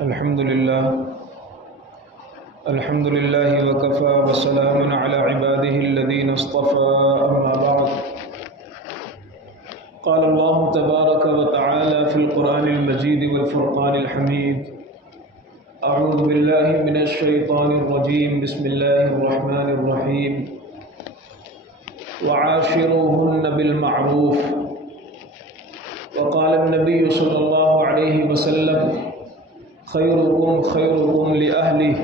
الحمد لله وكفى وسلام على عباده الذين اصطفى أما بعد قال الله تبارك وتعالى في القرآن المجيد والفرقان الحميد أعوذ بالله من الشيطان الرجيم بسم الله الرحمن الرحيم وعاشروهن بالمعروف وقال النبي صلى الله عليه وسلم خيركم خيركم لأهله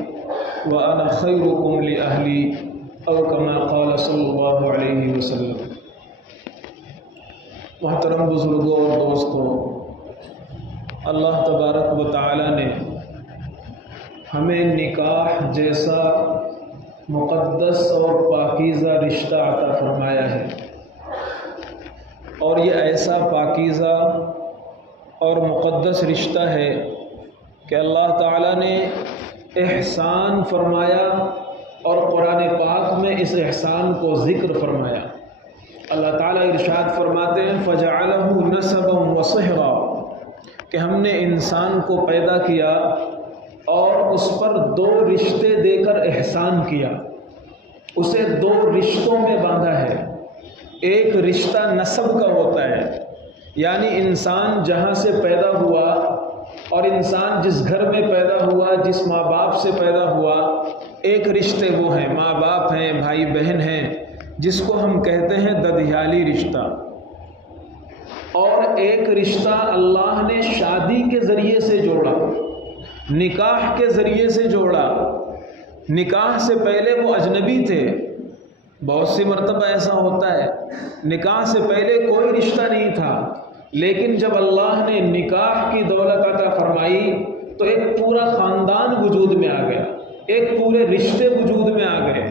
وأنا خيركم لأهلي أو كما قال صلی اللہ علیہ وسلم۔ محترم بزرگوں اور دوستوں، اللہ تبارک و تعالی نے ہمیں نکاح جیسا مقدس اور پاکیزہ رشتہ عطا فرمایا ہے، اور یہ ایسا پاکیزہ اور مقدس رشتہ ہے کہ اللہ تعالیٰ نے احسان فرمایا اور قرآن پاک میں اس احسان کو ذکر فرمایا۔ اللہ تعالیٰ ارشاد فرماتے ہیں فَجَعَلَهُ نَسَبًا وَصِهْرًا کہ ہم نے انسان کو پیدا کیا اور اس پر دو رشتے دے کر احسان کیا، اسے دو رشتوں میں باندھا ہے۔ ایک رشتہ نسب کا ہوتا ہے، یعنی انسان جہاں سے پیدا ہوا اور انسان جس گھر میں پیدا ہوا، جس ماں باپ سے پیدا ہوا، ایک رشتے وہ ہیں، ماں باپ ہیں، بھائی بہن ہیں، جس کو ہم کہتے ہیں ددھیالی رشتہ۔ اور ایک رشتہ اللہ نے شادی کے ذریعے سے جوڑا، نکاح کے ذریعے سے جوڑا۔ نکاح سے پہلے وہ اجنبی تھے، بہت سی مرتبہ ایسا ہوتا ہے، نکاح سے پہلے کوئی رشتہ نہیں تھا، لیکن جب اللہ نے نکاح کی دولت عطا فرمائی تو ایک پورا خاندان وجود میں آ گیا، ایک پورے رشتے وجود میں آ گئے۔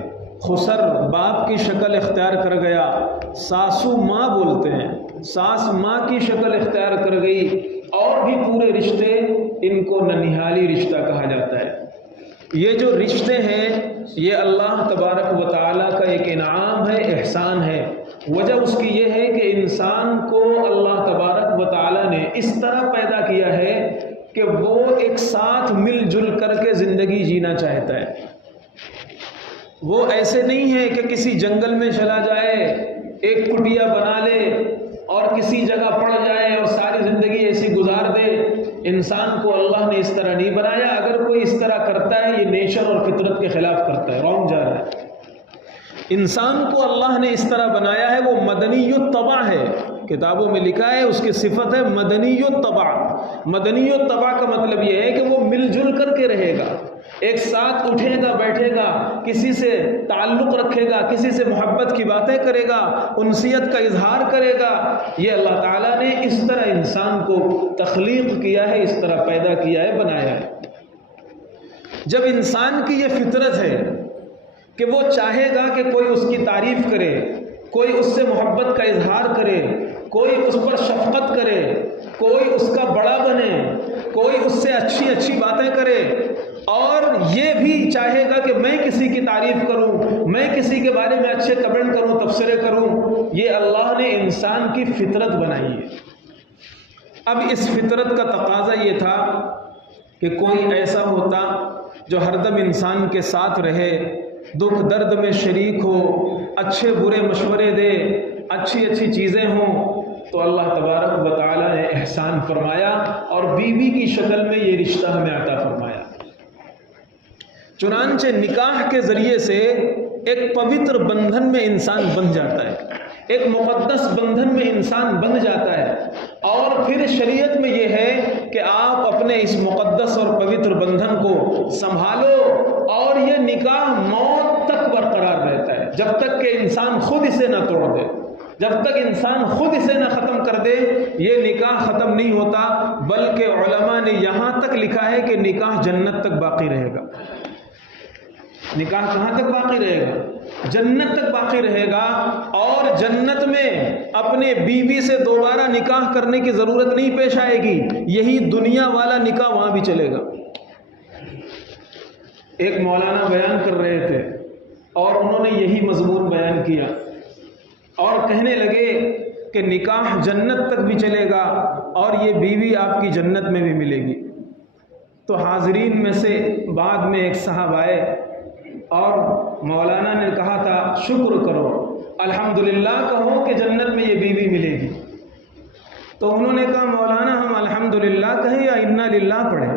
خسر باپ کی شکل اختیار کر گیا، ساسو ماں بولتے ہیں، ساس ماں کی شکل اختیار کر گئی، اور بھی پورے رشتے، ان کو ننیھالی رشتہ کہا جاتا ہے۔ یہ جو رشتے ہیں یہ اللہ تبارک و تعالیٰ کا ایک انعام ہے، احسان ہے۔ وجہ اس کی یہ ہے کہ انسان کو اللہ تبارک و تعالیٰ نے اس طرح پیدا کیا ہے کہ وہ ایک ساتھ مل جل کر کے زندگی جینا چاہتا ہے۔ وہ ایسے نہیں ہے کہ کسی جنگل میں چلا جائے، ایک کٹیا بنا لے اور کسی جگہ پڑ جائے اور ساری زندگی ایسی گزار دے۔ انسان کو اللہ نے اس طرح نہیں بنایا۔ اگر کوئی اس طرح کرتا ہے یہ نیچر اور فطرت کے خلاف کرتا ہے، رونگ جا رہا ہے۔ انسان کو اللہ نے اس طرح بنایا ہے، وہ مدنی الطبع ہے، کتابوں میں لکھا ہے اس کی صفت ہے مدنی الطبع۔ مدنی الطبع کا مطلب یہ ہے کہ وہ مل جل کر کے رہے گا، ایک ساتھ اٹھے گا بیٹھے گا، کسی سے تعلق رکھے گا، کسی سے محبت کی باتیں کرے گا، انسیت کا اظہار کرے گا۔ یہ اللہ تعالیٰ نے اس طرح انسان کو تخلیق کیا ہے، اس طرح پیدا کیا ہے، بنایا ہے۔ جب انسان کی یہ فطرت ہے کہ وہ چاہے گا کہ کوئی اس کی تعریف کرے، کوئی اس سے محبت کا اظہار کرے، کوئی اس پر شفقت کرے، کوئی اس کا بڑا بنے، کوئی اس سے اچھی اچھی باتیں کرے، اور یہ بھی چاہے گا کہ میں کسی کی تعریف کروں، میں کسی کے بارے میں اچھے کمنٹ کروں، تبصرے کروں، یہ اللہ نے انسان کی فطرت بنائی ہے۔ اب اس فطرت کا تقاضا یہ تھا کہ کوئی ایسا ہوتا جو ہر دم انسان کے ساتھ رہے، دکھ درد میں شریک ہو، اچھے برے مشورے دے، اچھی اچھی چیزیں ہوں۔ تو اللہ تبارک و تعالیٰ نے احسان فرمایا اور بیوی کی شکل میں یہ رشتہ ہمیں عطا فرمایا۔ چنانچہ نکاح کے ذریعے سے ایک پوتر بندھن میں انسان بن جاتا ہے، ایک مقدس بندھن میں انسان بن جاتا ہے۔ اور پھر شریعت میں یہ ہے کہ آپ اپنے اس مقدس اور پوتر بندھن کو سنبھالو، اور یہ نکاح موت تک برقرار رہتا ہے، جب تک کہ انسان خود اسے نہ توڑ دے، جب تک انسان خود اسے نہ ختم کر دے یہ نکاح ختم نہیں ہوتا۔ بلکہ علماء نے یہاں تک لکھا ہے کہ نکاح جنت تک باقی رہے گا۔ نکاح کہاں تک باقی رہے گا؟ جنت تک باقی رہے گا، اور جنت میں اپنے بیوی سے دوبارہ نکاح کرنے کی ضرورت نہیں پیش آئے گی، یہی دنیا والا نکاح وہاں بھی چلے گا۔ ایک مولانا بیان کر رہے تھے اور انہوں نے یہی مضمون بیان کیا، اور کہنے لگے کہ نکاح جنت تک بھی چلے گا اور یہ بیوی آپ کی جنت میں بھی ملے گی۔ تو حاضرین میں سے بعد میں ایک صاحب آئے اور مولانا نے کہا تھا شکر کرو، الحمدللہ کہو کہ جنت میں یہ بیوی ملے گی۔ تو انہوں نے کہا مولانا ہم الحمدللہ کہیں یا انا للہ پڑھیں؟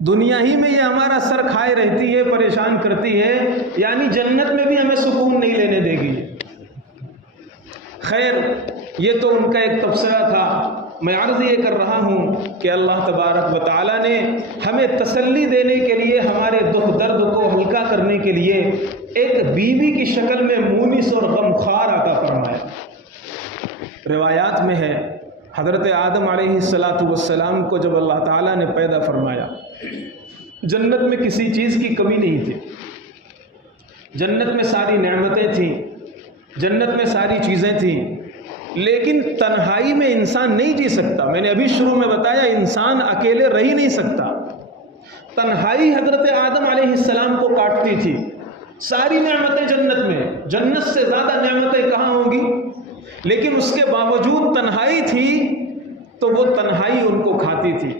دنیا ہی میں یہ ہمارا سر کھائے رہتی ہے، پریشان کرتی ہے، یعنی جنت میں بھی ہمیں سکون نہیں لینے دے گی۔ خیر، یہ تو ان کا ایک تبصرہ تھا۔ میں عرض یہ کر رہا ہوں کہ اللہ تبارک و تعالیٰ نے ہمیں تسلی دینے کے لیے، ہمارے دکھ درد کو ہلکا کرنے کے لیے ایک بیوی کی شکل میں مونس اور غمخوار عطا فرمایا۔ روایات میں ہے حضرت آدم علیہ السلام کو جب اللہ تعالیٰ نے پیدا فرمایا، جنت میں کسی چیز کی کمی نہیں تھی، جنت میں ساری نعمتیں تھیں، جنت میں ساری چیزیں تھیں، لیکن تنہائی میں انسان نہیں جی سکتا۔ میں نے ابھی شروع میں بتایا انسان اکیلے رہ ہی نہیں سکتا۔ تنہائی حضرت آدم علیہ السلام کو کاٹتی تھی۔ ساری نعمتیں جنت میں، جنت سے زیادہ نعمتیں کہاں ہوں گی، لیکن اس کے باوجود تنہائی تھی تو وہ تنہائی ان کو کھاتی تھی۔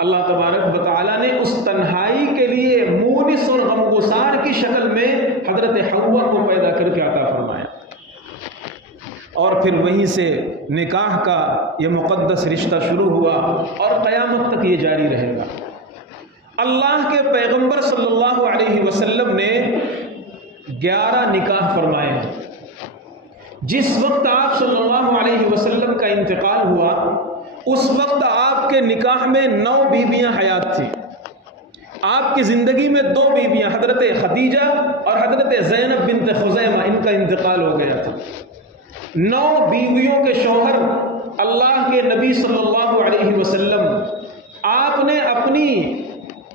اللہ تبارک و تعالیٰ نے اس تنہائی کے لیے مونس اور غمگسار کی شکل میں حضرت حوا کو پیدا کر کے عطا فرمایا، اور پھر وہیں سے نکاح کا یہ مقدس رشتہ شروع ہوا اور قیامت تک یہ جاری رہے گا۔ اللہ کے پیغمبر صلی اللہ علیہ وسلم نے 11 نکاح فرمائے ہیں۔ جس وقت آپ صلی اللہ علیہ وسلم کا انتقال ہوا اس وقت آپ کے نکاح میں 9 بیویاں حیات تھیں۔ آپ کی زندگی میں 2 بیویاں، حضرت خدیجہ اور حضرت زینب بنت خزیمہ، ان کا انتقال ہو گیا تھا۔ 9 بیویوں کے شوہر اللہ کے نبی صلی اللہ علیہ وسلم، آپ نے اپنی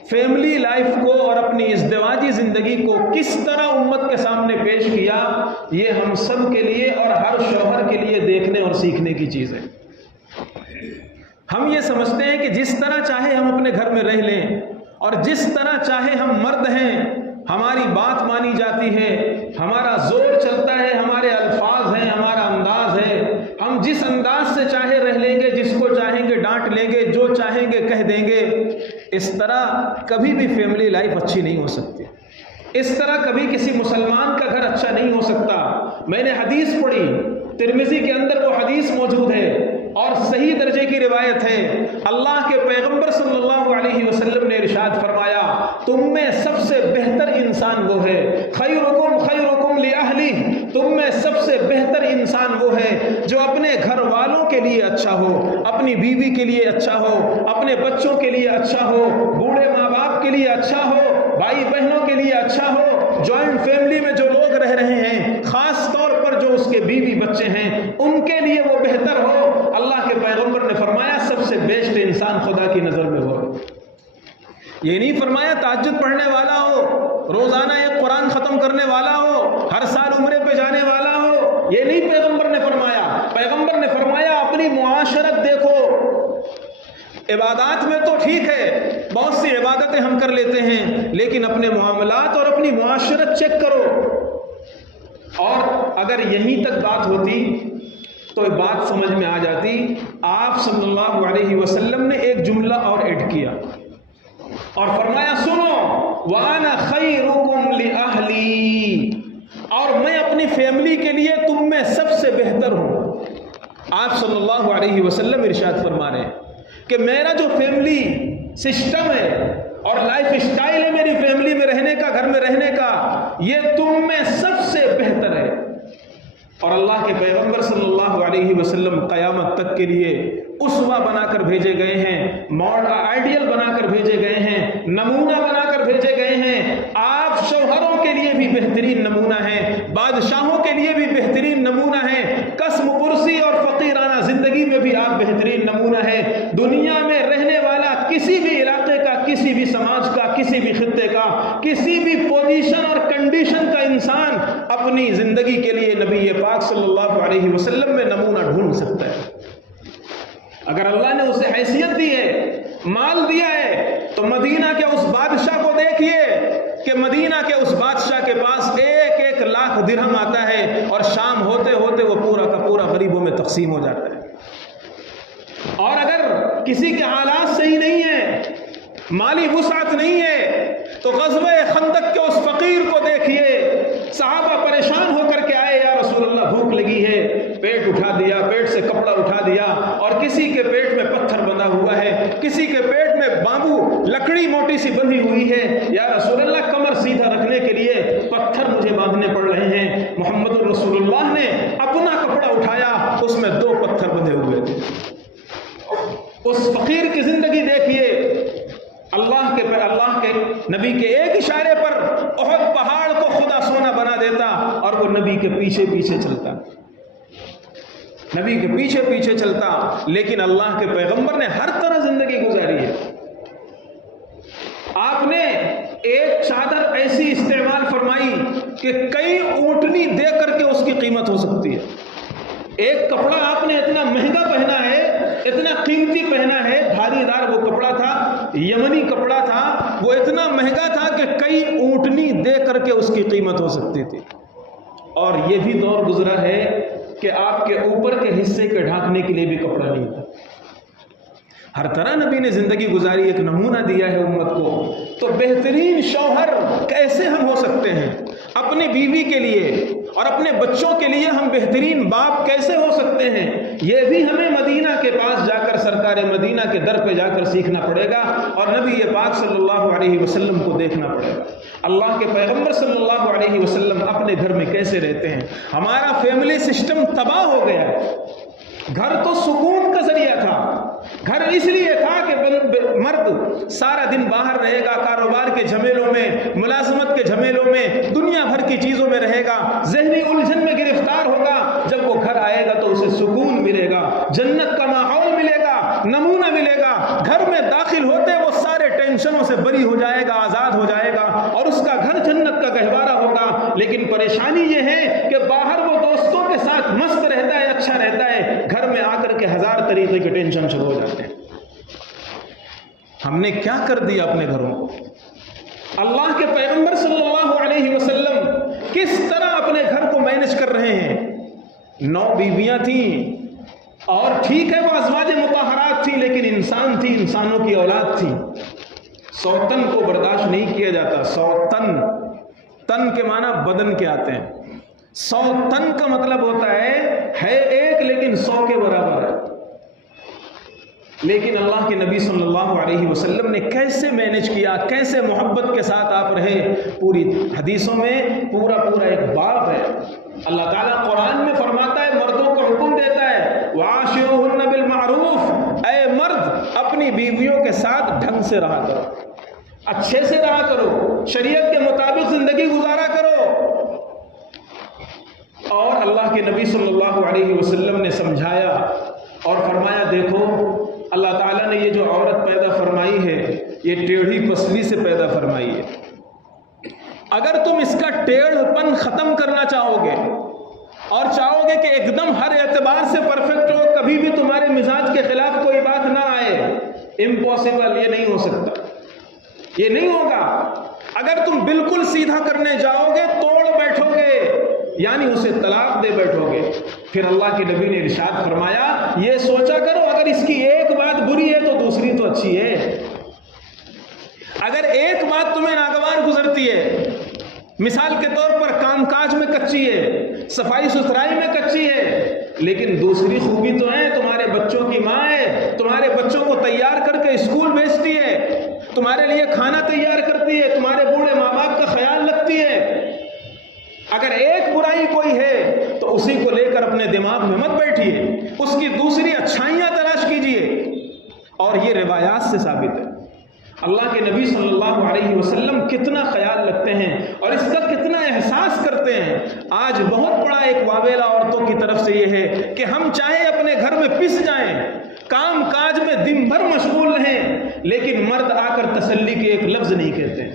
فیملی لائف کو اور اپنی ازدواجی زندگی کو کس طرح امت کے سامنے پیش کیا، یہ ہم سب کے لیے اور ہر شوہر کے لیے دیکھنے اور سیکھنے کی چیز ہے۔ ہم یہ سمجھتے ہیں کہ جس طرح چاہے ہم اپنے گھر میں رہ لیں اور جس طرح چاہے ہم مرد ہیں، ہماری بات مانی جاتی ہے، ہمارا زور چلتا ہے، ہمارے الفاظ ہیں، ہمارا انداز ہے، ہم جس انداز سے چاہے رہ لیں گے، جس کو چاہیں گے ڈانٹ لیں گے، جو چاہیں گے کہہ دیں گے۔ اس طرح کبھی بھی فیملی لائف اچھی نہیں ہو سکتی، اس طرح کبھی کسی مسلمان کا گھر اچھا نہیں ہو سکتا۔ میں نے حدیث پڑھی، ترمذی کے اندر وہ حدیث موجود ہے اور صحیح درجے کی روایت ہے۔ اللہ کے پیغمبر صلی اللہ علیہ وسلم نے ارشاد فرمایا، تم میں سب سے بہتر انسان وہ ہے، خیرکم خیرکم لأہلہ، تم میں سب سے بہتر انسان وہ ہے جو اپنے گھر والوں کے لیے اچھا ہو، اپنی بیوی کے لیے اچھا ہو، اپنے بچوں کے لیے اچھا ہو، بوڑھے ماں باپ کے لیے اچھا ہو، بھائی بہنوں کے لیے اچھا ہو، جوائنٹ فیملی میں جو لوگ رہ رہے ہیں، خاص طور پر جو اس کے بیوی بچے ہیں، ان کے لیے وہ بہتر ہو۔ اللہ کے پیغمبر نے فرمایا سب سے بیسٹ انسان خدا کی نظر میں ہو۔ یہ نہیں فرمایا تہجد پڑھنے والا ہو، روزانہ ایک قرآن ختم کرنے والا ہو، ہر سال عمرے پہ جانے والا ہو، یہ نہیں پیغمبر نے فرمایا۔ پیغمبر نے فرمایا اپنی معاشرت دیکھو، عبادات میں تو ٹھیک ہے، بہت سی عبادتیں ہم کر لیتے ہیں، لیکن اپنے معاملات اور اپنی معاشرت چیک کرو۔ اور اگر یہیں تک بات ہوتی تو بات سمجھ میں آ جاتی۔ آپ صلی اللہ علیہ وسلم نے ایک جملہ اور ایڈ کیا اور فرمایا سنو، وَأَنَا خَيْرُكُمْ لِأَهْلِي، اور میں اپنی فیملی کے لیے تم میں سب سے بہتر ہوں۔ آپ صلی اللہ علیہ وسلم ارشاد فرما رہے ہیں کہ میرا جو فیملی سسٹم ہے اور لائف اسٹائل ہے میری فیملی میں رہنے کا، گھر میں رہنے کا، یہ تم میں سب سے بہتر ہے۔ اور اللہ کے پیغمبر صلی اللہ علیہ وسلم قیامت تک کے لیے اسوہ بنا کر بھیجے گئے ہیں، آئیڈیل بنا کر بھیجے گئے ہیں، نمونہ بنا کر بھیجے گئے ہیں۔ آپ شوہروں کے لیے بھی بہترین نمونہ ہیں، بادشاہوں کے لیے بھی بہترین نمونہ ہیں، قسم پرسی اور فقیرانہ زندگی میں بھی آپ بہترین نمونہ ہیں۔ دنیا میں رہنے والا کسی بھی علاقے کا، کسی بھی سماج کا، کسی بھی خطے کا، کسی بھی پوزیشن اور کنڈیشن کا انسان اپنی زندگی کے لیے نبی پاک صلی اللہ علیہ وسلم میں نمونہ ڈھونڈ سکتا ہے۔ اگر اللہ نے اسے حیثیت دی ہے، مال دیا ہے، تو مدینہ کے اس بادشاہ کو دیکھیے کہ مدینہ کے اس بادشاہ کے پاس 1 لاکھ درہم آتا ہے اور شام ہوتے ہوتے وہ پورا کا پورا غریبوں میں تقسیم ہو جاتا ہے۔ اور اگر کسی کے حالات صحیح نہیں ہیں مالی وسعت نہیں ہے تو غزوہ خندق کے اس فقیر کو دیکھیے، صحابہ پریشان ہو کر کے آئے، یا رسول اللہ بھوک لگی ہے، پیٹ اٹھا دیا، پیٹ سے کپڑا اٹھا دیا، اور کسی کے پیٹ میں پتھر بندھا ہوا ہے، کسی کے پیٹ میں بامبو لکڑی موٹی سی بندھی ہوئی ہے، یا رسول اللہ کمر سیدھا رکھنے کے لیے پتھر مجھے باندھنے پڑ رہے ہیں۔ محمد رسول اللہ نے اپنا کپڑا اٹھایا، اس میں 2 پتھر بندھے ہوئے تھے۔ اس فقیر کی زندگی دیکھیے، اللہ کے نبی کے ایک اشارے پر احد پہاڑ کو خدا سونا بنا دیتا، اور وہ نبی کے پیچھے پیچھے چلتا، نبی کے پیچھے پیچھے چلتا، لیکن اللہ کے پیغمبر نے ہر طرح زندگی گزاری ہے۔ آپ نے ایک چادر ایسی استعمال فرمائی کہ کئی اونٹنی دے کر کے اس کی قیمت ہو سکتی ہے۔ ایک کپڑا آپ نے اتنا مہنگا پہنا ہے، اتنا قیمتی پہنا ہے، دھاری دار وہ کپڑا تھا، یمنی کپڑا تھا، وہ اتنا مہنگا تھا کہ کئی اونٹنی دے کر کے اس کی قیمت ہو سکتی تھی۔ اور یہ بھی دور گزرا ہے کہ آپ کے اوپر کے حصے کے ڈھانکنے کے لیے بھی کپڑا نہیں تھا۔ ہر طرح نبی نے زندگی گزاری، ایک نمونہ دیا ہے امت کو۔ تو بہترین شوہر کیسے ہم ہو سکتے ہیں؟ اپنی بیوی کے لیے اور اپنے بچوں کے لیے ہم بہترین باپ کیسے ہو سکتے ہیں؟ یہ بھی ہمیں مدینہ کے پاس جا کر، سرکار مدینہ کے در پہ جا کر سیکھنا پڑے گا، اور نبی پاک صلی اللہ علیہ وسلم کو دیکھنا پڑے گا۔ اللہ کے پیغمبر صلی اللہ علیہ وسلم اپنے گھر میں کیسے رہتے ہیں؟ ہمارا فیملی سسٹم تباہ ہو گیا ہے۔ گھر تو سکون کا ذریعہ تھا، گھر اس لیے تھا کہ مرد سارا دن باہر رہے گا، کاروبار کے جھمیلوں میں، ملازمت کے جھمیلوں میں، دنیا بھر کی چیزوں میں رہے گا، ذہنی الجھن میں گرفتار ہوگا۔ جب وہ گھر آئے گا تو اسے سکون ملے گا، جنت کا ماحول ملے گا، نمونہ ملے گا۔ گھر میں داخل ہوتے وہ سارے ٹینشنوں سے بری ہو جائے گا، آزاد ہو جائے گا، اور اس کا گھر جنت کا گہوارہ ہوگا۔ لیکن پریشانی یہ ہے کہ باہر وہ دوستوں کے ساتھ مست رہتا ہے، اچھا رہتا ہے، گھر میں آ کر کے 1000 طریقے کے ٹینشن شروع ہو جاتے ہیں۔ ہم نے کیا کر دیا اپنے گھروں کو؟ اللہ کے پیغمبر صلی اللہ علیہ وسلم کس طرح اپنے گھر کو مینج کر رہے ہیں؟ 9 بیویاں تھیں، اور ٹھیک ہے وہ ازواج مطہرات تھی، لیکن انسان تھی، انسانوں کی اولاد تھی۔ 100 تن کو برداشت نہیں کیا جاتا۔ 100 تن، تن کے معنی بدن کے آتے ہیں۔ 100 تن کا مطلب ہوتا ہے ایک لیکن 100 کے برابر ہے۔ لیکن اللہ کے نبی صلی اللہ علیہ وسلم نے کیسے مینج کیا، کیسے محبت کے ساتھ آپ رہے؟ پوری حدیثوں میں پورا ایک باب ہے۔ اللہ تعالیٰ قرآن میں فرماتا ہے، مردوں کو حکم دیتا ہے، وَعَاشِرُوهُنَّ بِالْمَعْرُوفِ، اے مرد اپنی بیویوں کے ساتھ ڈھنگ سے رہا کرو، اچھے سے رہا کرو، شریعت کے مطابق زندگی گزارا کرو۔ اور اللہ کے نبی صلی اللہ علیہ وسلم نے سمجھایا اور فرمایا، دیکھو اللہ تعالیٰ نے یہ جو عورت پیدا فرمائی ہے، یہ ٹیڑھی پسلی سے پیدا فرمائی ہے۔ اگر تم اس کا ٹیڑھ پن ختم کرنا چاہو گے اور چاہو گے کہ ایک دم ہر اعتبار سے پرفیکٹ ہو، کبھی بھی تمہارے مزاج کے خلاف کوئی بات نہ آئے، امپاسبل، یہ نہیں ہو سکتا، یہ نہیں ہوگا۔ اگر تم بالکل سیدھا کرنے جاؤ گے، توڑ بیٹھو گے، یعنی اسے طلاق دے بیٹھو گے۔ پھر اللہ کے نبی نے ارشاد فرمایا، یہ سوچا کرو اگر اس کی ایک بات بری ہے تو دوسری تو اچھی ہے۔ اگر ایک بات تمہیں ناگوار گزرتی ہے، مثال کے طور پر کام کاج میں کچی ہے، صفائی ستھرائی میں کچی ہے، لیکن دوسری خوبی تو ہے، تمہارے بچوں کی ماں ہے، تمہارے بچوں کو تیار کر کے اسکول بھیجتی ہے، تمہارے لیے کھانا تیار کرتی ہے، تمہارے بوڑھے ماں باپ کا خیال رکھتی ہے۔ اگر ایک برائی کوئی ہے تو اسی کو لے کر اپنے دماغ میں مت بیٹھیے، اس کی دوسری اچھائیاں تلاش کیجیے۔ اور یہ روایات سے ثابت ہے۔ اللہ کے نبی صلی اللہ علیہ وسلم کتنا خیال رکھتے ہیں اور اس کا کتنا احساس کرتے ہیں۔ آج بہت بڑا ایک واویلا عورتوں کی طرف سے یہ ہے کہ ہم چاہے اپنے گھر میں پس جائیں، کام کاج میں دن بھر مشغول رہیں، لیکن مرد آ کر تسلی کے ایک لفظ نہیں کہتے۔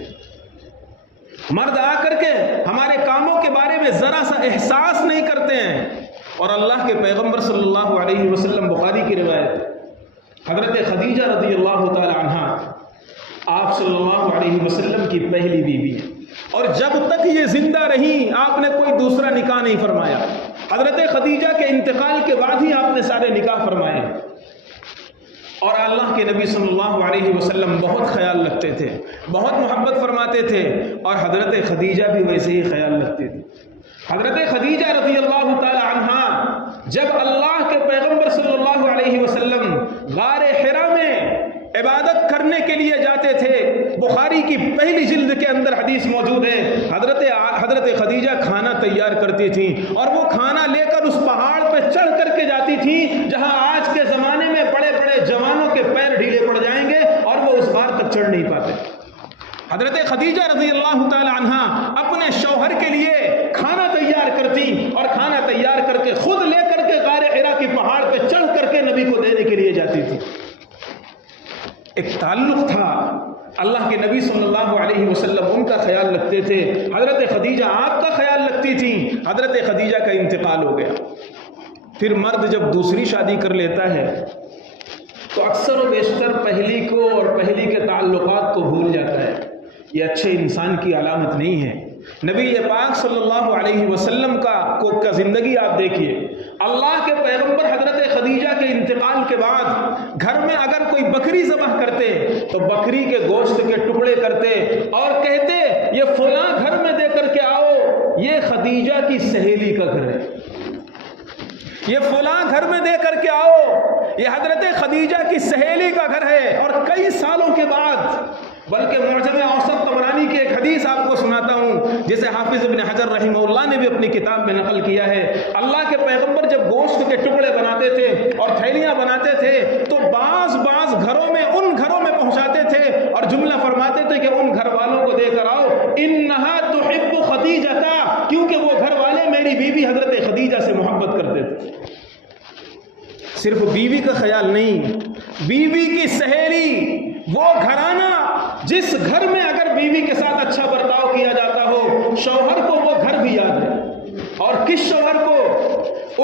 مرد آ کر کے ہمارے کاموں کے بارے میں ذرا سا احساس نہیں کرتے ہیں۔ اور اللہ کے پیغمبر صلی اللہ علیہ وسلم، بخاری کی روایت، حضرت خدیجہ رضی اللہ تعالی عنہا آپ صلی اللہ علیہ وسلم کی پہلی بیوی ہے، اور جب تک یہ زندہ رہیں آپ نے کوئی دوسرا نکاح نہیں فرمایا۔ حضرت خدیجہ کے انتقال کے بعد ہی آپ نے سارے نکاح فرمائے، اور اللہ کے نبی صلی اللہ علیہ وسلم بہت خیال رکھتے تھے، بہت محبت فرماتے تھے، اور حضرت خدیجہ بھی ویسے ہی خیال رکھتے تھے۔ حضرت خدیجہ رضی اللہ تعالی عنہا جب اللہ کے پیغمبر صلی اللہ علیہ وسلم غار حرا میں عبادت کرنے کے لیے جاتے تھے، بخاری کی پہلی جلد کے اندر حدیث موجود ہے، حضرت خدیجہ کھانا تیار کرتی تھیں، اور وہ کھانا لے کر اس پہاڑ پہ چڑھ کر کے جاتی تھیں جہاں آج کے زمانے میں بڑے بڑے جوانوں کے پیر ڈھیلے پڑ جائیں گے اور وہ اس بار تک چڑھ نہیں پاتے۔ حضرت خدیجہ رضی اللہ تعالی عنہا اپنے شوہر کے لیے کھانا تیار کرتی، اور کھانا تیار کر کے خود لے کر کے غار حرا کے پہاڑ پہ چڑھ کر کے نبی کو دینے کے لیے جاتی تھی۔ ایک تعلق تھا، اللہ کے نبی صلی اللہ علیہ وسلم ان کا خیال رکھتے تھے، حضرت خدیجہ آپ کا خیال رکھتی تھیں۔ حضرت خدیجہ کا انتقال ہو گیا، پھر مرد جب دوسری شادی کر لیتا ہے تو اکثر و بیشتر پہلی کو اور پہلی کے تعلقات کو بھول جاتا ہے۔ یہ اچھے انسان کی علامت نہیں ہے۔ نبی پاک صلی اللہ علیہ وسلم کا زندگی آپ دیکھیے، اللہ کے پیغمبر حضرت خدیجہ کے انتقال کے بعد گھر میں اگر کوئی بکری ذبح کرتے تو بکری کے گوشت کے ٹکڑے کرتے اور کہتے یہ فلاں گھر میں دے کر کے آؤ، یہ خدیجہ کی سہیلی کا گھر ہے، یہ فلاں گھر میں دے کر کے آؤ، یہ حضرت خدیجہ کی سہیلی کا گھر ہے۔ اور کئی سالوں کے بعد، بلکہ معجم اوسط طبرانی کی ایک حدیث آپ کو سناتا ہوں جسے حافظ ابن حجر رحمہ اللہ نے بھی اپنی کتاب میں نقل کیا ہے، اللہ کے پیغمبر جب گوشت کے ٹکڑے بناتے تھے اور تھیلیاں بناتے تھے تو بعض گھروں میں ان گھروں میں پہنچاتے تھے اور جملہ فرماتے تھے کہ ان گھر والوں کو دے کر آؤ، انہا تحب خدیجہ، کیونکہ وہ گھر والے میری بیوی حضرت خدیجہ سے محبت کرتے تھے۔ صرف بیوی کا خیال نہیں، بیوی کی سہیلی، وہ گھرانہ جس گھر میں اگر بیوی کے ساتھ اچھا برتاؤ کیا جاتا ہو، شوہر کو وہ گھر بھی یاد ہے۔ اور کس شوہر کو؟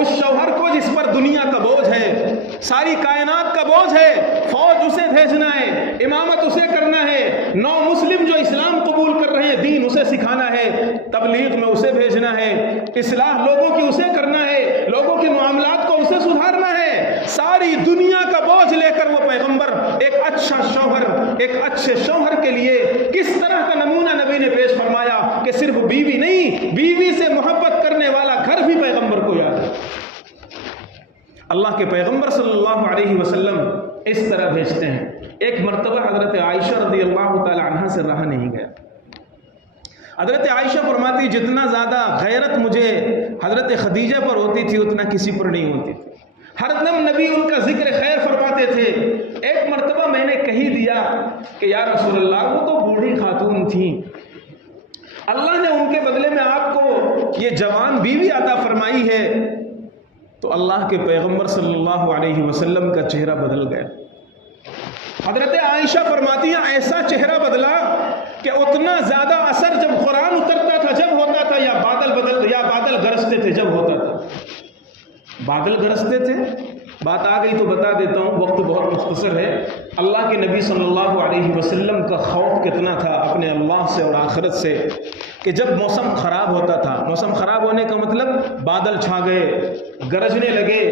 اس شوہر کو جس پر دنیا کا بوجھ ہے، ساری کائنات کا بوجھ ہے، فوج اسے بھیجنا ہے، امامت اسے کرنا ہے، نو مسلم جو اسلام قبول کر رہے ہیں دین اسے سکھانا ہے، تبلیغ میں اسے بھیجنا ہے، اصلاح لوگوں کی اسے کرنا ہے، لوگوں کے معاملات کو اسے سدھارنا ہے۔ ساری دنیا کا بوجھ لے کر وہ پیغمبر ایک اچھا شوہر، ایک اچھے شوہر کے لیے کس طرح کا نمونہ نبی نے پیش فرمایا کہ صرف بیوی نہیں، بیوی سے محبت کرنے والا گھر بھی پیغمبر کو یاد ہے۔ اللہ کے پیغمبر صلی اللہ علیہ وسلم اس طرح بھیجتے ہیں۔ ایک مرتبہ حضرت عائشہ رضی اللہ تعالی عنہا سے رہا نہیں گیا۔ حضرت عائشہ فرماتی جتنا زیادہ غیرت مجھے حضرت خدیجہ پر ہوتی تھی اتنا کسی پر نہیں ہوتی تھی۔ ہر دم نبی ان کا ذکر خیر فرماتے تھے۔ ایک مرتبہ میں نے کہی دیا کہ یا رسول اللہ وہ تو بوڑھی خاتون تھیں، اللہ نے ان کے بدلے میں آپ کو یہ جوان بیوی عطا فرمائی ہے، تو اللہ کے پیغمبر صلی اللہ علیہ وسلم کا چہرہ بدل گیا۔ حضرت عائشہ فرماتی ہیں ایسا چہرہ بدلا کہ اتنا زیادہ اثر جب قرآن اترتا تھا جب ہوتا تھا، یا بادل گرجتے تھے جب ہوتا تھا۔ بادل گرجتے تھے، بات آ گئی تو بتا دیتا ہوں، وقت بہت مختصر ہے۔ اللہ کے نبی صلی اللہ علیہ وسلم کا خوف کتنا تھا اپنے اللہ سے اور آخرت سے کہ جب موسم خراب ہوتا تھا، موسم خراب ہونے کا مطلب بادل چھا گئے، گرجنے لگے،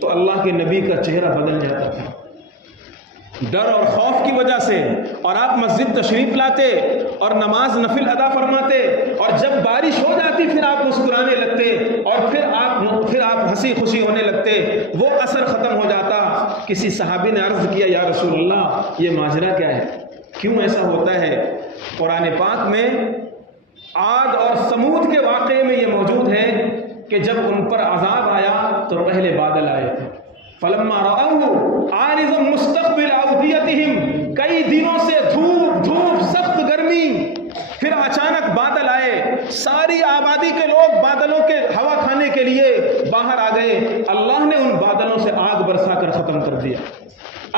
تو اللہ کے نبی کا چہرہ بدل جاتا تھا ڈر اور خوف کی وجہ سے، اور آپ مسجد تشریف لاتے اور نماز نفل ادا فرماتے، اور جب بارش ہو جاتی پھر آپ مسکرانے لگتے اور پھر آپ ہنسی خوشی ہونے لگتے، وہ اثر ختم ہو جاتا۔ کسی صحابی نے عرض کیا یا رسول اللہ یہ ماجرا کیا ہے، کیوں ایسا ہوتا ہے؟ قرآن پاک میں عاد اور سمود کے واقعے میں یہ موجود ہے کہ جب ان پر عذاب آیا تو پہلے بادل آئے تھے، فلما رأوه عارضا مستقبل اوديتهم، کئی دنوں سے دھوپ سخت گرمی، پھر اچانک بادل آئے، ساری آبادی کے لوگ بادلوں کے ہوا کھانے کے لیے باہر آ گئے، اللہ نے ان بادلوں سے آگ برسا کر ختم کر دیا۔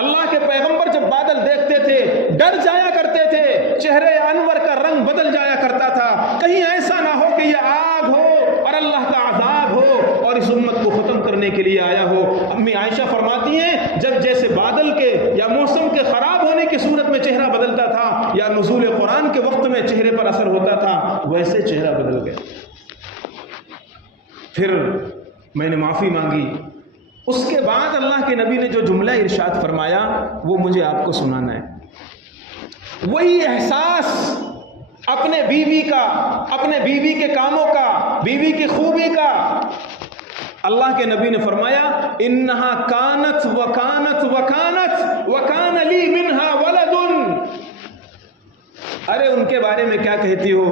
اللہ کے پیغمبر جب بادل دیکھتے تھے ڈر جایا کرتے تھے، چہرے انور کا رنگ بدل جایا کرتا تھا، کہیں ایسا نہ ہو کہ یہ آگ ہو اور اللہ کا عذاب ہو اور اس امت کو ختم کرنے کے لیے آیا ہو۔ امی عائشہ فرماتی ہیں جب جیسے بادل کے یا موسم کے خراب ہونے کی صورت میں چہرہ بدلتا تھا یا نزول قرآن کے وقت میں چہرے پر اثر ہوتا تھا، ویسے چہرہ بدل گیا۔ پھر میں نے معافی مانگی اس کے بعد اللہ کے نبی نے جو جملہ ارشاد فرمایا وہ مجھے آپ کو سنانا ہے. وہی احساس اپنے بیوی کا، اپنے بیوی کے کاموں کا، بیوی کی خوبی کا، اللہ کے نبی نے فرمایا انہا کانت وکانت وکانت وکان لی منہا ولد. ارے ان کے بارے میں کیا کہتی ہو،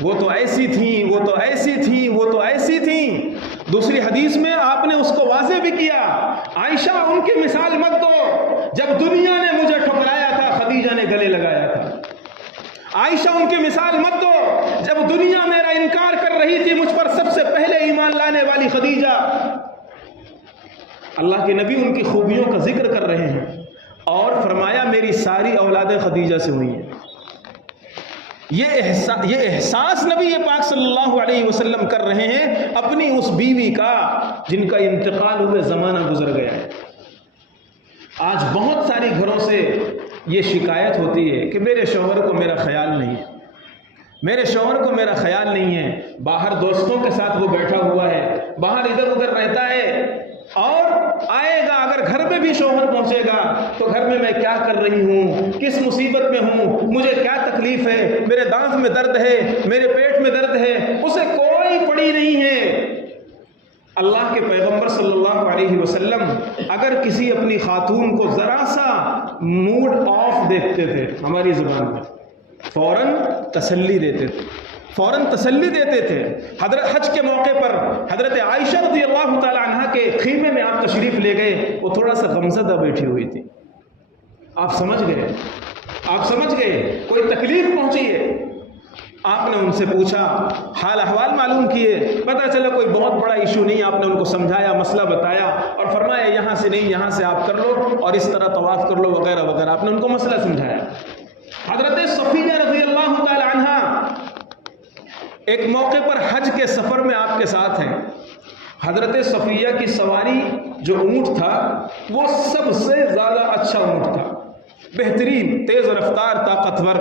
وہ تو ایسی تھیں، وہ تو ایسی تھیں، وہ تو ایسی تھیں. دوسری حدیث میں آپ نے اس کو واضح بھی کیا، عائشہ ان کی مثال مت دو، جب دنیا نے مجھے ٹھکرایا تھا خدیجہ نے گلے لگایا تھا. عائشہ ان کی مثال مت دو، جب دنیا میرا انکار کر رہی تھی مجھ پر سب سے پہلے ایمان لانے والی خدیجہ. اللہ کے نبی ان کی خوبیوں کا ذکر کر رہے ہیں اور فرمایا میری ساری اولادیں خدیجہ سے ہوئی ہیں. یہ احساس نبی پاک صلی اللہ علیہ وسلم کر رہے ہیں اپنی اس بیوی کا جن کا انتقال ہوئے زمانہ گزر گیا ہے. آج بہت ساری گھروں سے یہ شکایت ہوتی ہے کہ میرے شوہر کو میرا خیال نہیں ہے، میرے شوہر کو میرا خیال نہیں ہے، باہر دوستوں کے ساتھ وہ بیٹھا ہوا ہے، باہر ادھر ادھر رہتا ہے، اور آئے گا اگر گھر میں بھی شوہر پہنچے گا تو گھر میں کیا کر رہی ہوں، کس مصیبت میں ہوں، مجھے کیا تکلیف ہے، میرے دانت میں درد ہے، میرے پیٹ میں درد ہے، اسے کوئی پڑی نہیں ہے. اللہ کے پیغمبر صلی اللہ علیہ وسلم اگر کسی اپنی خاتون کو ذرا سا موڈ آف دیکھتے تھے، ہماری زبان میں فوراً تسلی دیتے تھے، فوراً تسلی دیتے تھے. حضرت حج کے موقع پر حضرت عائشہ رضی اللہ تعالی عنہ کے خیمے میں آپ تشریف لے گئے، وہ تھوڑا سا غمزدہ بیٹھی ہوئی تھی. آپ سمجھ گئے، آپ سمجھ گئے کوئی تکلیف پہنچی ہے. آپ نے ان سے پوچھا، حال احوال معلوم کیے، پتہ چلا کوئی بہت بڑا ایشو نہیں. آپ نے ان کو سمجھایا، مسئلہ بتایا اور فرمایا یہاں سے نہیں، یہاں سے آپ کر لو اور اس طرح طواف کر لو وغیرہ وغیرہ. آپ نے ان کو مسئلہ سمجھایا. حضرت صفیہ رضی اللہ تعالی عنہ ایک موقع پر حج کے سفر میں آپ کے ساتھ ہیں. حضرت صفیہ کی سواری جو اونٹ تھا وہ سب سے زیادہ اچھا اونٹ تھا، بہترین، تیز رفتار، طاقتور،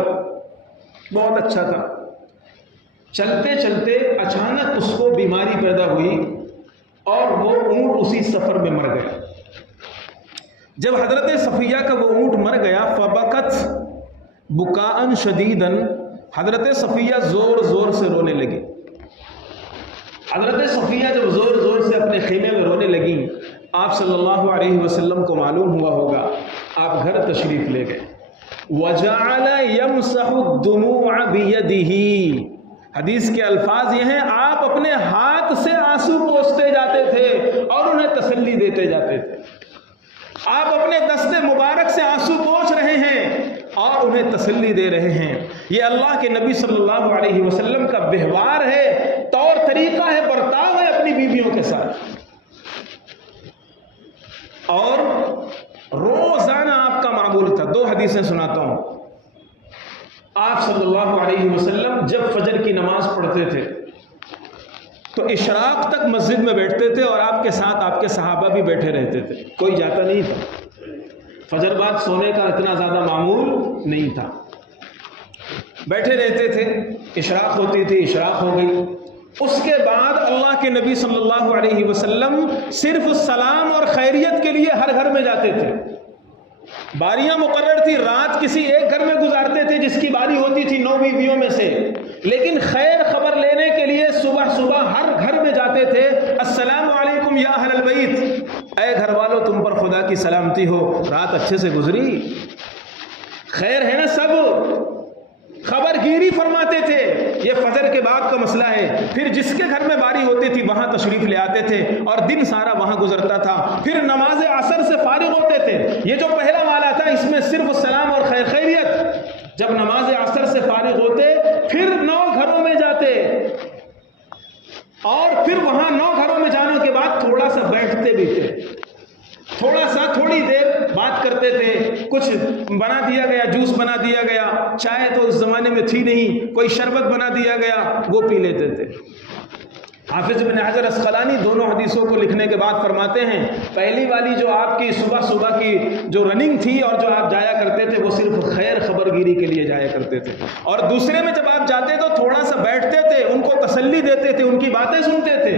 بہت اچھا تھا. چلتے چلتے اچانک اس کو بیماری پیدا ہوئی اور وہ اونٹ اسی سفر میں مر گیا. جب حضرت صفیہ کا وہ اونٹ مر گیا فبکت بکاء شدیدا، حضرت صفیہ زور زور سے رونے لگی. حضرت صفیہ جب زور زور سے اپنے خیمے میں رونے لگی، آپ صلی اللہ علیہ وسلم کو معلوم ہوا ہوگا، آپ گھر تشریف لے گئے. وَجَعَلَ يَمْسَحُ الدُّمُوعَ بِيَدِهِ، حدیث کے الفاظ یہ ہیں آپ اپنے ہاتھ سے آنسو پوچھتے جاتے تھے اور انہیں تسلی دیتے جاتے تھے. آپ اپنے دست مبارک سے آنسو پوچھ رہے ہیں اور انہیں تسلی دے رہے ہیں. یہ اللہ کے نبی صلی اللہ علیہ وسلم کا ویوہار ہے، طور طریقہ ہے، برتاؤ ہے اپنی بیویوں کے ساتھ. اور روزانہ آپ کا معمول تھا. 2 حدیثیں سناتا ہوں. آپ صلی اللہ علیہ وسلم جب فجر کی نماز پڑھتے تھے تو اشراق تک مسجد میں بیٹھتے تھے اور آپ کے ساتھ آپ کے صحابہ بھی بیٹھے رہتے تھے، کوئی جاتا نہیں تھا. فجر بعد سونے کا اتنا زیادہ معمول نہیں تھا، بیٹھے رہتے تھے. اشراق ہوتی تھی، اشراق ہو گئی. اس کے بعد اللہ کے نبی صلی اللہ علیہ وسلم صرف سلام اور خیریت کے لیے ہر گھر میں جاتے تھے. باریاں مقرر تھی، رات کسی ایک گھر میں گزارتے تھے جس کی باری ہوتی تھی 9 بیویوں میں سے، لیکن خیر خبر لینے کے لیے صبح صبح ہر گھر میں جاتے تھے. السلام علیکم یا اہل البیت، اے گھر والوں تم پر خدا کی سلامتی ہو، رات اچھے سے گزری، خیر ہے نا سب. خبر گیری فرماتے تھے. یہ فجر کے بعد کا مسئلہ ہے. پھر جس کے گھر میں باری ہوتی تھی وہاں تشریف لے آتے تھے اور دن سارا وہاں گزرتا تھا. پھر نماز عصر سے فارغ ہوتے تھے. یہ جو پہلا والا تھا اس میں صرف سلام اور خیریت. جب نماز عصر سے فارغ ہوتے پھر 9 گھروں میں جاتے اور پھر وہاں 9 گھروں میں جانے کے بعد تھوڑا سا بیٹھتے بھی تھے، تھوڑی دیر بات کرتے تھے. کچھ بنا دیا گیا، جوس بنا دیا گیا، چائے تو اس زمانے میں تھی نہیں، کوئی شربت بنا دیا گیا، وہ پی لیتے تھے. حافظ ابن حجر اسقلانی دونوں حدیثوں کو لکھنے کے بعد فرماتے ہیں پہلی والی جو آپ کی صبح کی جو رننگ تھی اور جو آپ جایا کرتے تھے وہ صرف خیر خبر گیری کے لیے جایا کرتے تھے، اور دوسرے میں جب آپ جاتے تو تھوڑا سا بیٹھتے تھے، ان کو تسلی دیتے تھے، ان کی باتیں سنتے تھے.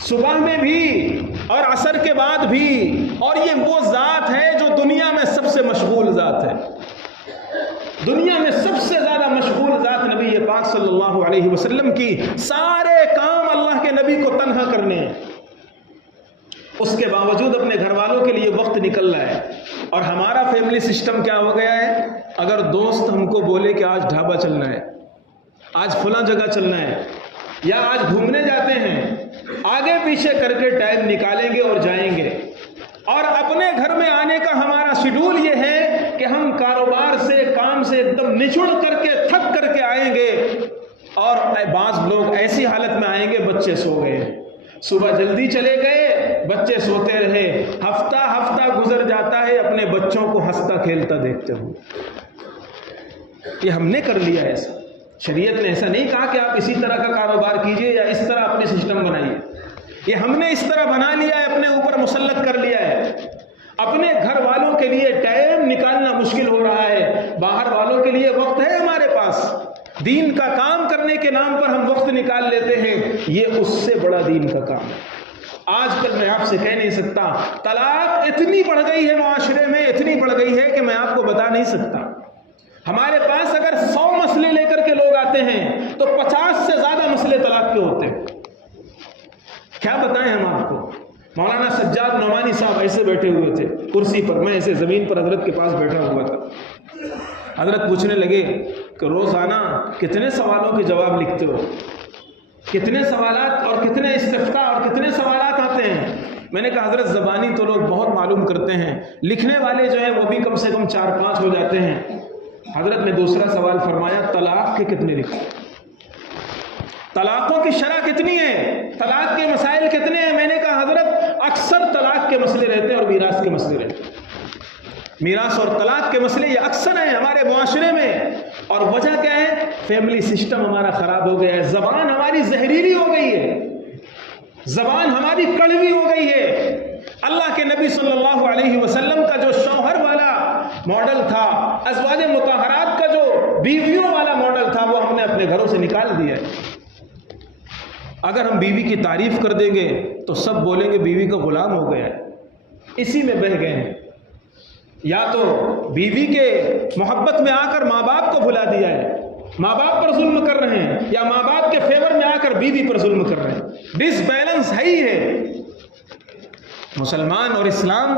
صبح میں بھی اور عصر کے بعد بھی، اور یہ وہ ذات ہے جو دنیا میں سب سے مشغول ذات ہے، دنیا میں سب سے زیادہ مشغول ذات نبی پاک صلی اللہ علیہ وسلم کی، سارے کام اللہ کے نبی کو تنہا کرنے ہیں، اس کے باوجود اپنے گھر والوں کے لیے وقت نکل رہا ہے۔ اور ہمارا فیملی سسٹم کیا ہو گیا ہے؟ اگر دوست ہم کو بولے کہ آج ڈھابا چلنا ہے، آج فلاں جگہ چلنا ہے، یا آج گھومنے جاتے ہیں، آگے پیچھے کر کے ٹائم نکالیں گے اور جائیں گے، اور اپنے گھر میں آنے کا ہمارا شیڈول یہ ہے کہ ہم کاروبار سے، کام سے ایک دم نچڑ کر کے، تھک کر کے آئیں گے، اور بعض لوگ ایسی حالت میں آئیں گے بچے سو گئے، صبح جلدی چلے گئے، بچے سوتے رہے، ہفتہ گزر جاتا ہے اپنے بچوں کو ہنستا کھیلتا دیکھتے ہو۔ یہ ہم نے کر لیا ایسا، شریعت نے ایسا نہیں کہا کہ آپ اسی طرح کا کاروبار کیجئے یا اس طرح اپنے سسٹم بنائیے، یہ ہم نے اس طرح بنا لیا ہے، اپنے اوپر مسلط کر لیا ہے۔ اپنے گھر والوں کے لیے ٹائم نکالنا مشکل ہو رہا ہے، باہر والوں کے لیے وقت ہے ہمارے پاس، دین کا کام کرنے کے نام پر ہم وقت نکال لیتے ہیں، یہ اس سے بڑا دین کا کام ہے۔ آج کل میں آپ سے کہہ نہیں سکتا، طلاق اتنی بڑھ گئی ہے معاشرے میں، اتنی بڑھ گئی ہے کہ میں آپ کو بتا نہیں سکتا۔ ہمارے پاس اگر 100 مسئلے لے کر کے لوگ آتے ہیں تو 50 سے زیادہ مسئلے طلاق کے ہوتے ہیں۔ کیا بتائیں ہم آپ کو؟ مولانا سجاد نعمانی صاحب ایسے بیٹھے ہوئے تھے کرسی پر، میں ایسے زمین پر حضرت کے پاس بیٹھا ہوا تھا۔ حضرت پوچھنے لگے کہ روزانہ کتنے سوالوں کے جواب لکھتے ہو؟ کتنے سوالات اور کتنے استفتاء اور کتنے سوالات آتے ہیں؟ میں نے کہا حضرت زبانی تو لوگ بہت معلوم کرتے ہیں، لکھنے والے جو ہیں وہ بھی کم سے کم 4-5 ہو جاتے ہیں۔ حضرت نے دوسرا سوال فرمایا، طلاق کے کتنے لکھے؟ طلاقوں کی شرح کتنی ہے؟ طلاق کے مسائل کتنے ہیں؟ میں نے کہا حضرت اکثر طلاق کے مسئلے رہتے ہیں اور میراث کے مسئلے رہتے ہیں۔ میراث اور طلاق کے مسئلے یہ اکثر ہیں ہمارے معاشرے میں، اور وجہ کیا ہے؟ فیملی سسٹم ہمارا خراب ہو گیا ہے، زبان ہماری زہریلی ہو گئی ہے، زبان ہماری کڑوی ہو گئی ہے۔ اللہ کے نبی صلی اللہ علیہ وسلم کا جو شوہر والا ماڈل تھا، ازواج مطہرات کا جو بیویوں والا ماڈل تھا، وہ ہم نے اپنے گھروں سے نکال دیا ہے۔ اگر ہم بیوی کی تعریف کر دیں گے تو سب بولیں گے بیوی کا غلام ہو گیا ہے، اسی میں بہہ گئے ہیں۔ یا تو بیوی کے محبت میں آ کر ماں باپ کو بھلا دیا ہے، ماں باپ پر ظلم کر رہے ہیں، یا ماں باپ کے فیور میں آ کر بیوی پر ظلم کر رہے ہیں۔ ڈس بیلنس ہے ہی ہے۔ مسلمان اور اسلام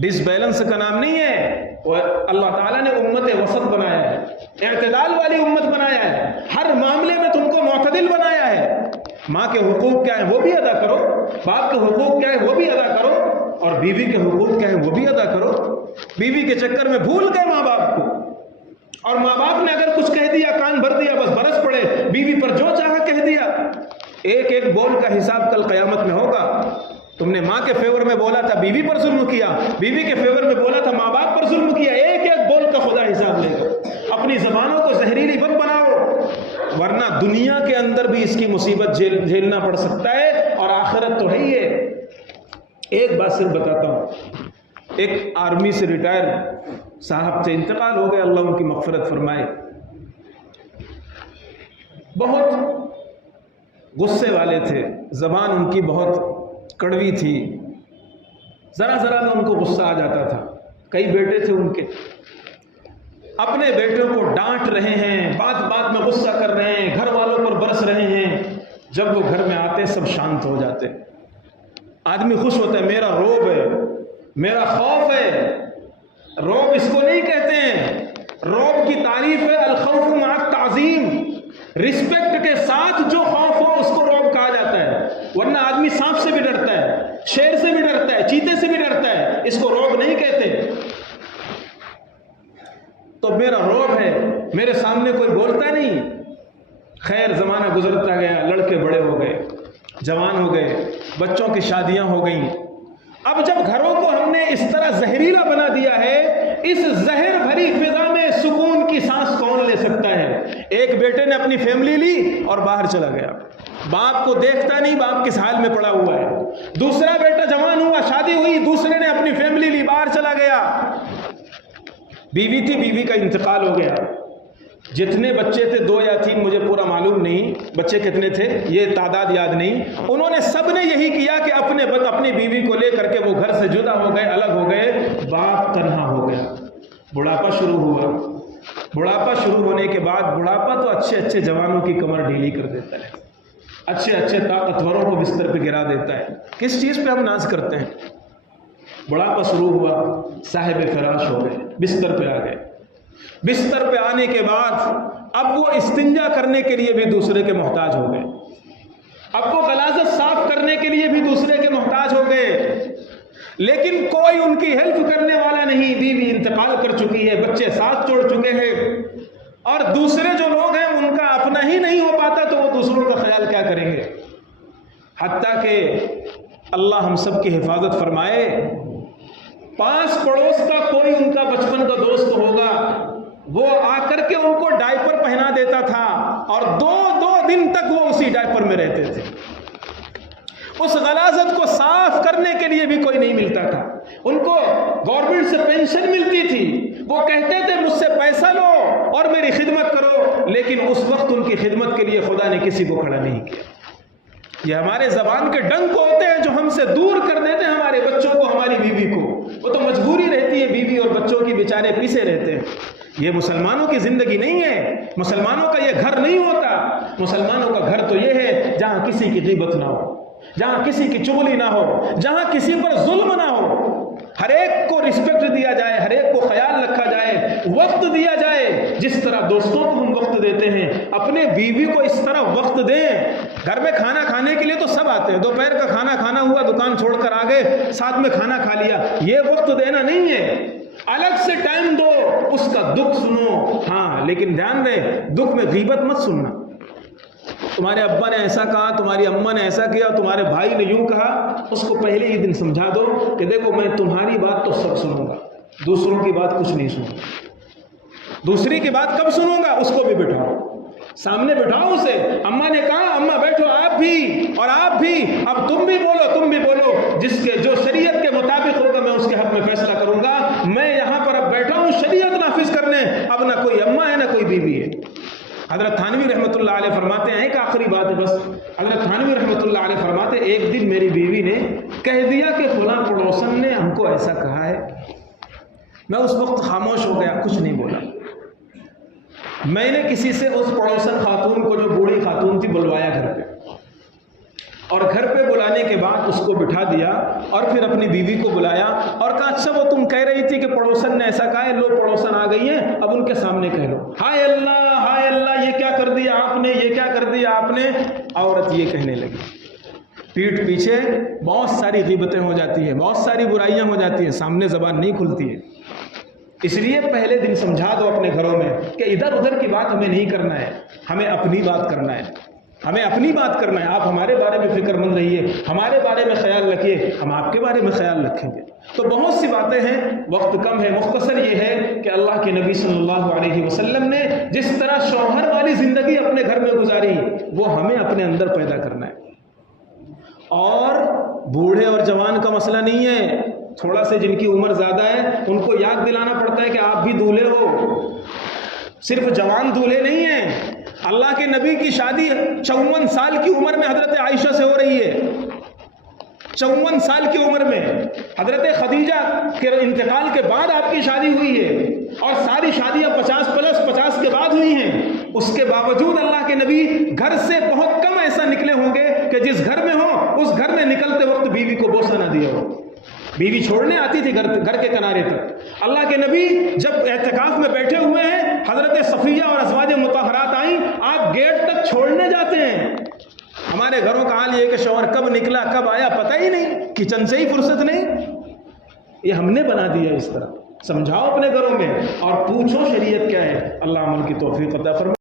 ڈس بیلنس کا نام نہیں ہے، اور اللہ تعالیٰ نے امت وسط بنایا ہے، اعتدال والی امت بنایا ہے، ہر معاملے میں تم کو معتدل بنایا ہے۔ ماں کے حقوق کیا ہیں وہ بھی ادا کرو، باپ کے حقوق کیا ہیں وہ بھی ادا کرو، اور بیوی کے حقوق کیا ہیں وہ بھی ادا کرو۔ بیوی کے چکر میں بھول گئے ماں باپ کو، اور ماں باپ نے اگر کچھ کہہ دیا کان بھر دیا، بس برس پڑے، بیوی پر جو چاہا کہہ دیا۔ ایک ایک بول کا حساب کل قیامت میں ہوگا۔ تم نے ماں کے فیور میں بولا تھا، بیوی پر ظلم کیا، بیوی کے فیور میں بولا تھا، ماں باپ پر ظلم کیا، ایک ایک بول کا خدا حساب لے گا۔ اپنی زبانوں کو زہریلی مت بناؤ، ورنہ دنیا کے اندر بھی اس کی مصیبت جھیلنا پڑ سکتا ہے، اور آخرت تو ہے ہی ہے۔ ایک بات صرف بتاتا ہوں، ایک آرمی سے ریٹائر صاحب سے انتقال ہو گیا، اللہ ان کی مغفرت فرمائے۔ بہت غصے والے تھے، زبان ان کی بہت کڑوی تھی، ذرا ذرا میں ان کو غصہ آ جاتا تھا۔ کئی بیٹے تھے ان کے، اپنے بیٹوں کو ڈانٹ رہے ہیں، بات بات میں غصہ کر رہے ہیں، گھر والوں پر برس رہے ہیں۔ جب وہ گھر میں آتے سب شانت ہو جاتے، آدمی خوش ہوتا ہے، میرا روب ہے، میرا خوف ہے۔ روب اس کو نہیں کہتے ہیں، روب کی تعریف ہے الخوف مع التعظیم، رسپیکٹ کے ساتھ جو خوف ہو اس کو روب کہا جاتا ہے، ورنہ آدمی سانپ سے بھی ڈرتا ہے، شیر سے بھی ڈرتا ہے، چیتے سے بھی ڈرتا ہے، اس کو روب نہیں کہتے۔ تو میرا روب ہے، میرے سامنے کوئی بولتا نہیں۔ خیر زمانہ گزرتا گیا، لڑکے بڑے ہو گئے، جوان ہو گئے، بچوں کی شادیاں ہو گئیں۔ اب جب گھروں کو ہم نے اس طرح زہریلا بنا دیا ہے، اس زہر بھری فضا میں سکون کی سانس کون لے سکتا ہے؟ ایک بیٹے نے اپنی فیملی لی اور باہر چلا گیا، باپ کو دیکھتا نہیں، باپ کس حال میں پڑا ہوا ہے۔ دوسرا بیٹا جوان ہوا، شادی ہوئی، دوسرے نے اپنی فیملی لی، باہر چلا گیا۔ بیوی تھی، بیوی کا انتقال ہو گیا، جتنے بچے تھے 2 یا 3 مجھے پورا معلوم نہیں بچے کتنے تھے، یہ تعداد یاد نہیں، انہوں نے سب نے یہی کیا کہ اپنی بیوی کو لے کر کے وہ گھر سے جدا ہو گئے، الگ ہو گئے، باپ تنہا ہو گیا، بڑھاپا شروع ہوا۔ بڑھاپا شروع ہونے کے بعد، بڑھاپا تو اچھے جوانوں کی کمر ڈھیلی کر دیتا ہے، اچھے طاقتوروں کو بستر پہ گرا دیتا ہے۔ کس چیز پہ ہم ناز کرتے ہیں؟ بڑھاپا شروع ہوا، صاحب فراش ہو گئے، بستر پہ آ گئے۔ بستر پہ آنے کے بعد اب وہ استنجا کرنے کے لیے بھی دوسرے کے محتاج ہو گئے، اب وہ غلاظت صاف کرنے کے لیے بھی دوسرے کے محتاج ہو گئے، لیکن کوئی ان کی ہیلپ کرنے والا نہیں۔ بیوی انتقال کر چکی ہے، بچے ساتھ چھوڑ چکے ہیں، اور دوسرے جو لوگ ہیں ان کا اپنا ہی نہیں ہو پاتا تو وہ دوسروں کا خیال کیا کریں گے؟ حتیٰ کہ اللہ ہم سب کی حفاظت فرمائے، پاس پڑوس کا کوئی ان کا بچپن کا دوست ہوگا، وہ آ کر کے ان کو ڈائپر پہنا دیتا تھا، اور 2 دن تک وہ اسی ڈائپر میں رہتے تھے۔ اس غلاظت کو صاف کرنے کے لیے بھی کوئی نہیں ملتا تھا۔ ان کو گورنمنٹ سے پینشن ملتی تھی، وہ کہتے تھے مجھ سے پیسہ لو اور میری خدمت کرو، لیکن اس وقت ان کی خدمت کے لیے خدا نے کسی کو کھڑا نہیں کیا۔ یہ ہمارے زبان کے ڈنک ہوتے ہیں جو ہم سے دور کر دیتے ہیں ہمارے بچوں کو، ہماری بیوی کو۔ وہ تو مجبوری رہتی ہے، بیوی اور بچوں کی بیچارے پیسے رہتے ہیں۔ یہ مسلمانوں کی زندگی نہیں ہے، مسلمانوں کا یہ گھر نہیں ہوتا۔ مسلمانوں کا گھر تو یہ ہے جہاں کسی کی غیبت نہ ہو، جہاں کسی کی چغلی نہ ہو، جہاں کسی پر ظلم نہ ہو، ہر ایک کو رسپیکٹ دیا جائے، ہر ایک کو خیال رکھا جائے، وقت دیا جائے۔ جس طرح دوستوں کو ہم وقت دیتے ہیں، اپنے بیوی کو اس طرح وقت دیں۔ گھر میں کھانا کھانے کے لیے تو سب آتے ہیں، دوپہر کا کھانا کھانا ہوا، دکان چھوڑ کر آ گئے، ساتھ میں کھانا کھا لیا، یہ وقت دینا نہیں ہے۔ الگ سے ٹائم دو، اس کا دکھ سنو، ہاں لیکن دھیان رہے دکھ میں غیبت مت سننا۔ تمہارے ابا نے ایسا کہا، تمہاری اماں نے ایسا کیا، تمہارے بھائی نے یوں کہا، اس کو پہلے ہی دن سمجھا دو کہ دیکھو میں تمہاری بات تو سب سنوں گا، دوسروں کی بات کچھ نہیں سنوں گا۔ دوسری کی بات کب سنوں گا؟ اس کو بھی بٹھاؤ، سامنے بٹھاؤ اسے۔ اماں نے کہا اماں بیٹھو، آپ بھی اور آپ بھی، اب تم بھی بولو، تم بھی بولو، جو شریعت کے مطابق ہوگا میں اس کے حق میں فیصلہ کروں گا۔ میں یہاں پر اب بیٹھا ہوں شریعت نافذ کرنے، اب نہ کوئی اماں ہے نہ کوئی بیوی ہے۔ حضرت تھانوی رحمۃ اللہ علیہ فرماتے ہیں، ایک آخری بات ہے بس، حضرت تھانوی رحمۃ اللہ علیہ فرماتے ہیں ایک دن میری بیوی نے کہہ دیا کہ فلاں پڑوسن نے ہم کو ایسا کہا ہے۔ میں اس وقت خاموش ہو گیا، کچھ نہیں بولا۔ میں نے کسی سے اس پڑوسن خاتون کو، جو بوڑھی خاتون تھی، بلوایا گھر پہ، اور گھر پہ بلانے کے بعد اس کو بٹھا دیا، اور پھر اپنی بیوی کو بلایا اور کہا اچھا وہ تم کہہ رہی تھی کہ پڑوسن نے ایسا کہا ہے، لو پڑوسن آ گئی ہیں، اب ان کے سامنے کہہ لو، ہائے اللہ یہ کیا کر دیا آپ نے، یہ کیا کر دیا آپ نے۔ عورت یہ کہنے لگی، پیٹھ پیچھے بہت ساری غیبتیں ہو جاتی ہیں، بہت ساری برائیاں ہو جاتی ہیں، سامنے زبان نہیں کھلتی ہے۔ اس لیے پہلے دن سمجھا دو اپنے گھروں میں کہ ادھر ادھر کی بات ہمیں نہیں کرنا ہے، ہمیں اپنی بات کرنا ہے، ہمیں اپنی بات کرنا ہے۔ آپ ہمارے بارے میں فکر مند رہیے، ہمارے بارے میں خیال رکھیے، ہم آپ کے بارے میں خیال رکھیں گے۔ تو بہت سی باتیں ہیں، وقت کم ہے، مختصر یہ ہے کہ اللہ کے نبی صلی اللہ علیہ وسلم نے جس طرح شوہر والی زندگی اپنے گھر میں گزاری، وہ ہمیں اپنے اندر پیدا کرنا ہے۔ اور بوڑھے اور جوان کا مسئلہ نہیں ہے، تھوڑا سے جن کی عمر زیادہ ہے ان کو یاد دلانا پڑتا ہے کہ آپ بھی دولہے ہو، صرف جوان دولہے نہیں ہیں۔ اللہ کے نبی کی شادی 54 سال کی عمر میں حضرت عائشہ سے ہو رہی ہے، 54 سال کی عمر میں۔ حضرت خدیجہ کے انتقال کے بعد آپ کی شادی ہوئی ہے، اور ساری شادیاں 50+ کے بعد ہوئی ہیں۔ اس کے باوجود اللہ کے نبی گھر سے بہت کم ایسا نکلے ہوں گے کہ جس گھر میں ہو اس گھر میں نکلتے وقت بیوی کو بوسہ نہ دیا ہو۔ بیوی چھوڑنے آتی تھی گھر کے کنارے تک۔ اللہ کے نبی جب اعتکاف میں بیٹھے ہوئے ہیں، حضرت صفیہ اور ازواج مطہرات آئیں، آپ گیٹ تک چھوڑنے جاتے ہیں۔ ہمارے گھروں کا حال یہ ہے کہ شوہر کب نکلا کب آیا پتہ ہی نہیں، کچن سے ہی فرصت نہیں۔ یہ ہم نے بنا دیا اس طرح۔ سمجھاؤ اپنے گھروں میں اور پوچھو شریعت کیا ہے۔ اللہ عمل کی توفیق عطا فرمائے۔